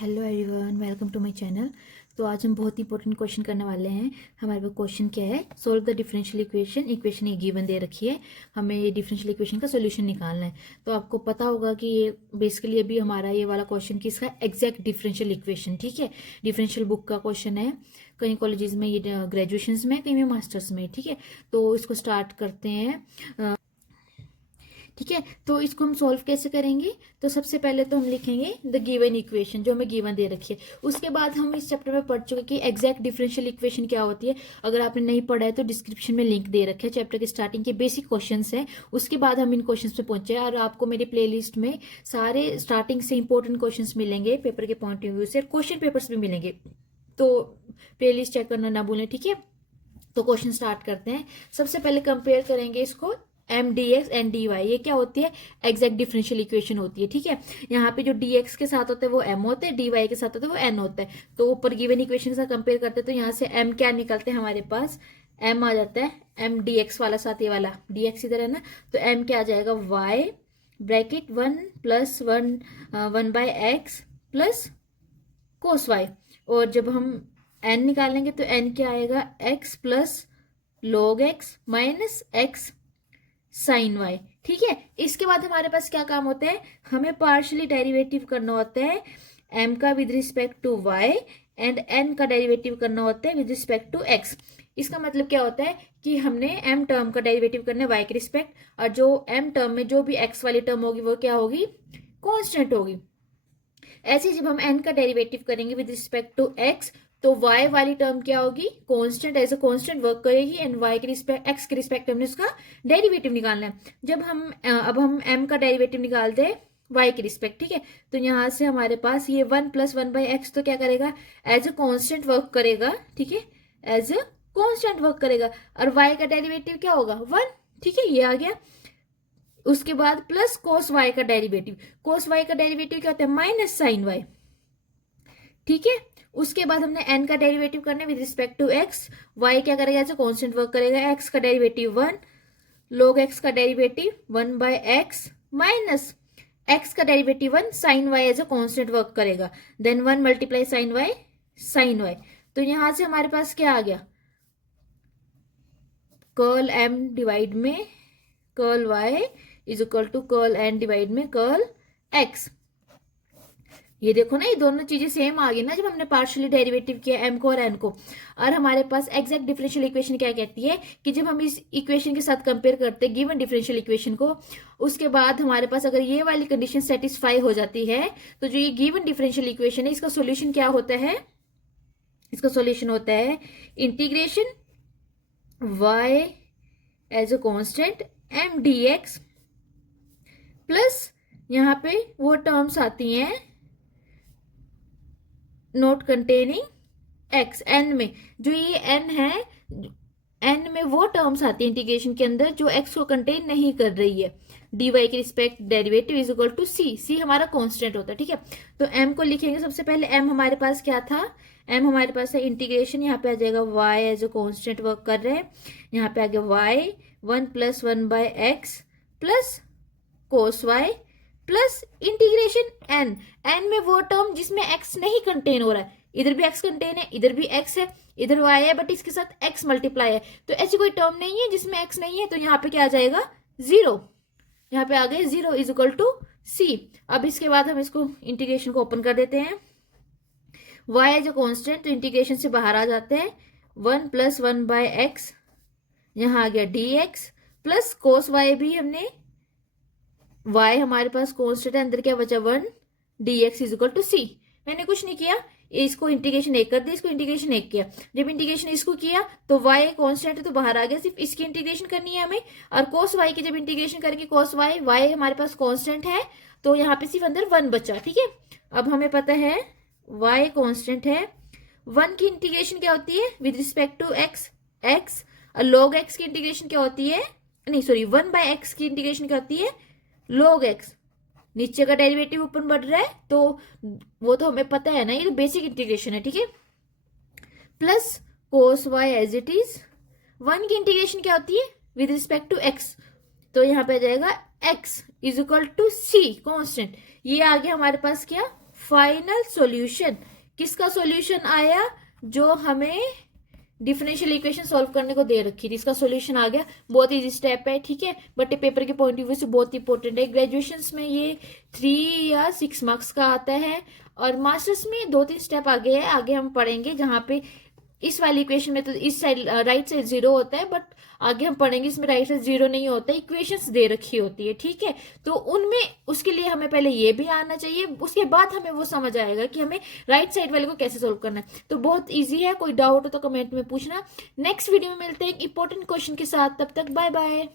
Hello everyone, welcome to my channel. तो आज हम बहुत इंपॉर्टेंट क्वेश्चन करने वाले हैं। हमारे पास क्वेश्चन क्या है? Solve the differential equation. Equation ये गिवन दे रखी है, हमें ये डिफरेंशियल इक्वेशन का सोल्यूशन निकालना है। तो आपको पता होगा कि ये बेसिकली अभी हमारा ये वाला क्वेश्चन किसका? Exact differential equation. ठीक है, डिफरेंशियल बुक का क्वेश्चन है। कई कॉलेजेस में ये ग्रेजुएशन में, कहीं में मास्टर्स में। ठीक है, तो इसको स्टार्ट करते हैं। ठीक है, तो इसको हम सॉल्व कैसे करेंगे? तो सबसे पहले तो हम लिखेंगे द गिवन इक्वेशन, जो हमें गिवन दे रखी है। उसके बाद हम इस चैप्टर में पढ़ चुके कि एग्जैक्ट डिफरेंशियल इक्वेशन क्या होती है। अगर आपने नहीं पढ़ा है तो डिस्क्रिप्शन में लिंक दे रखे हैं। चैप्टर के स्टार्टिंग के बेसिक क्वेश्चंस हैं, उसके बाद हम इन क्वेश्चंस पे पहुंचे हैं। और आपको मेरी प्लेलिस्ट में सारे स्टार्टिंग से इंपॉर्टेंट क्वेश्चंस मिलेंगे पेपर के पॉइंट ऑफ व्यू से, क्वेश्चन पेपर्स भी मिलेंगे। तो प्लेलिस्ट चेक करना ना भूलें। ठीक है, तो क्वेश्चन स्टार्ट करते हैं। सबसे पहले कंपेयर करेंगे इसको M D X and D Y. ये क्या होती है? एग्जैक्ट डिफरेंशियल इक्वेशन होती है। ठीक है, यहाँ पे जो डी एक्स के साथ होता है वो एम होता है, डी वाई के साथ होता है वो एन होता है। तो ऊपर गिवन इक्वेशन के साथ कंपेयर करते हैं तो यहाँ से एम क्या निकलते हैं हमारे पास? एम आ जाता है, एम डी एक्स वाला साथ ये वाला डी एक्स इधर है ना, तो एम क्या आ जाएगा? Y bracket 1+1 plus cos Y. और जब हम एन निकालेंगे तो एन क्या आएगा? X plus log X minus X sine Y. ठीक है, इसके बाद हमारे पास क्या काम होता है? हमें पार्शियली डेरिवेटिव करना होता है एम का with respect to Y and N का डेरिवेटिव करना होता है विद रिस्पेक्ट टू एक्स। इसका मतलब क्या होता है कि हमने एम टर्म का डेरिवेटिव करना है वाई के रिस्पेक्ट, और जो एम टर्म में जो भी एक्स वाली टर्म होगी वो क्या होगी? कॉन्स्टेंट होगी। ऐसे जब हम एन का डेरिवेटिव करेंगे विद रिस्पेक्ट टू एक्स तो y वाली टर्म क्या होगी? Constant, as a constant work करेगी एंड y के रिस्पेक्ट x के रिस्पेक्ट हमने उसका डेरिवेटिव निकालना है। जब हम अब हम m का डेरिवेटिव निकालते हैं y के रिस्पेक्ट। ठीक है, तो यहां से हमारे पास ये 1+1/x तो क्या करेगा? एज अ कांस्टेंट वर्क करेगा। ठीक है, एज अ कांस्टेंट वर्क करेगा। और y का डेरिवेटिव क्या होगा? 1। ठीक है, ये आ गया। उसके बाद प्लस कोस वाई का डेरिवेटिव। कोस वाई का डेरिवेटिव क्या होता है? Minus sine Y. ठीक है, उसके बाद हमने n का डेरिवेटिव करना है with respect to x। y क्या करेगा? ऐसे कांस्टेंट वर्क करेगा। x का डेरिवेटिव 1, log x का डेरिवेटिव 1/x माइनस x का derivative 1 sine y as a constant work करेगा। Then 1 multiply sine y sine y। तो यहां से हमारे पास क्या आ गया? कर्ल m डिवाइड में curl y is equal to curl n divide में कर्ल x। ये देखो ना, ये दोनों चीजें सेम आ गई ना जब हमने पार्शियली डेरिवेटिव किया एम को और एन को। और हमारे पास एग्जैक्ट डिफरेंशियल इक्वेशन क्या कहती है कि जब हम इस इक्वेशन के साथ कंपेयर करते हैं गिवन डिफरेंशियल इक्वेशन को, उसके बाद हमारे पास अगर ये वाली कंडीशन सेटिस्फाई हो जाती है तो जो ये गिवन डिफरेंशियल इक्वेशन है इसका सोल्यूशन क्या होता है? इसका सोल्यूशन होता है integration y as a constant M D X plus यहाँ पे वो टर्म्स आती हैं नॉट कंटेनिंग एक्स। एन में जो ये एन है, एन में वो टर्म्स आती है इंटीग्रेशन के अंदर जो एक्स को कंटेन नहीं कर रही है। dy के respect derivative is equal to C. C हमारा कांस्टेंट होता है। ठीक है, तो m को लिखेंगे सबसे पहले। m हमारे पास क्या था? m हमारे पास है इंटीग्रेशन, यहाँ पे आ जाएगा y as a constant work कर रहे हैं। यहाँ पे आ गया y 1+1/x plus cos Y plus integration n। n में वो टर्म जिसमें x नहीं कंटेन हो रहा है। इधर भी x कंटेन है, इधर भी x है, इधर y है, बट इसके साथ x मल्टीप्लाई है। तो ऐसी कोई टर्म नहीं है जिसमें x नहीं है, तो यहाँ पे क्या आ जाएगा? 0। यहाँ पे आ गए 0 इज इक्वल टू c। अब इसके बाद हम इसको इंटीग्रेशन को ओपन कर देते हैं। y एज अ कॉन्स्टेंट, तो इंटीग्रेशन से बाहर आ जाते हैं। 1+1/x, यहाँ आ गया dx प्लस कोस y भी हमने, y हमारे पास कॉन्स्टेंट है, अंदर क्या बचा? 1 dx इज इक्वल टू सी। मैंने कुछ नहीं किया, इसको इंटीग्रेशन 1 कर दिया, इसको इंटीग्रेशन 1 किया। जब इंटीग्रेशन इसको किया तो y कॉन्स्टेंट है तो बाहर आ गया, सिर्फ इसकी इंटीग्रेशन करनी है हमें। और कोस y की जब इंटीग्रेशन करके कोस y हमारे पास कॉन्स्टेंट है तो यहाँ पे सिर्फ अंदर 1 बचा। ठीक है, अब हमें पता है y कॉन्स्टेंट है। 1 की इंटीग्रेशन क्या होती है? With respect to X, X. और log x की इंटीग्रेशन क्या होती है? नहीं सॉरी, 1/x की इंटीग्रेशन क्या होती है? log x। नीचे का डेरिवेटिव ऊपर बढ़ रहा है तो वो तो हमें पता है ना, ये बेसिक इंटीग्रेशन है। ठीक है, plus cos y as it is. 1 की इंटीग्रेशन क्या होती है? विद रिस्पेक्ट टू x, तो यहाँ पे आ जाएगा x is equal to C constant. ये आ गया हमारे पास क्या? फाइनल सॉल्यूशन, किसका सॉल्यूशन आया, जो हमें डिफरेंशियल इक्वेशन सॉल्व करने को दे रखी थी, इसका सॉल्यूशन आ गया। बहुत इजी स्टेप है, ठीक है, बट पेपर के पॉइंट ऑफ व्यू से बहुत इंपॉर्टेंट है। ग्रेजुएशन में ये 3 या 6 मार्क्स का आता है, और मास्टर्स में 2-3 स्टेप आगे है, आगे हम पढ़ेंगे, जहाँ पे इस वाली इक्वेशन में तो इस साइड राइट साइड 0 होता है, बट आगे हम पढ़ेंगे इसमें राइट साइड 0 नहीं होता है, इक्वेशंस दे रखी होती है, ठीक है। तो उनमें उसके लिए हमें पहले ये भी आना चाहिए, उसके बाद हमें वो समझ आएगा कि हमें राइट साइड वाले को कैसे सोल्व करना है। तो बहुत ईजी है, कोई डाउट हो तो कमेंट में पूछना। नेक्स्ट वीडियो में मिलते हैं एक इंपॉर्टेंट क्वेश्चन के साथ, तब तक बाय बाय।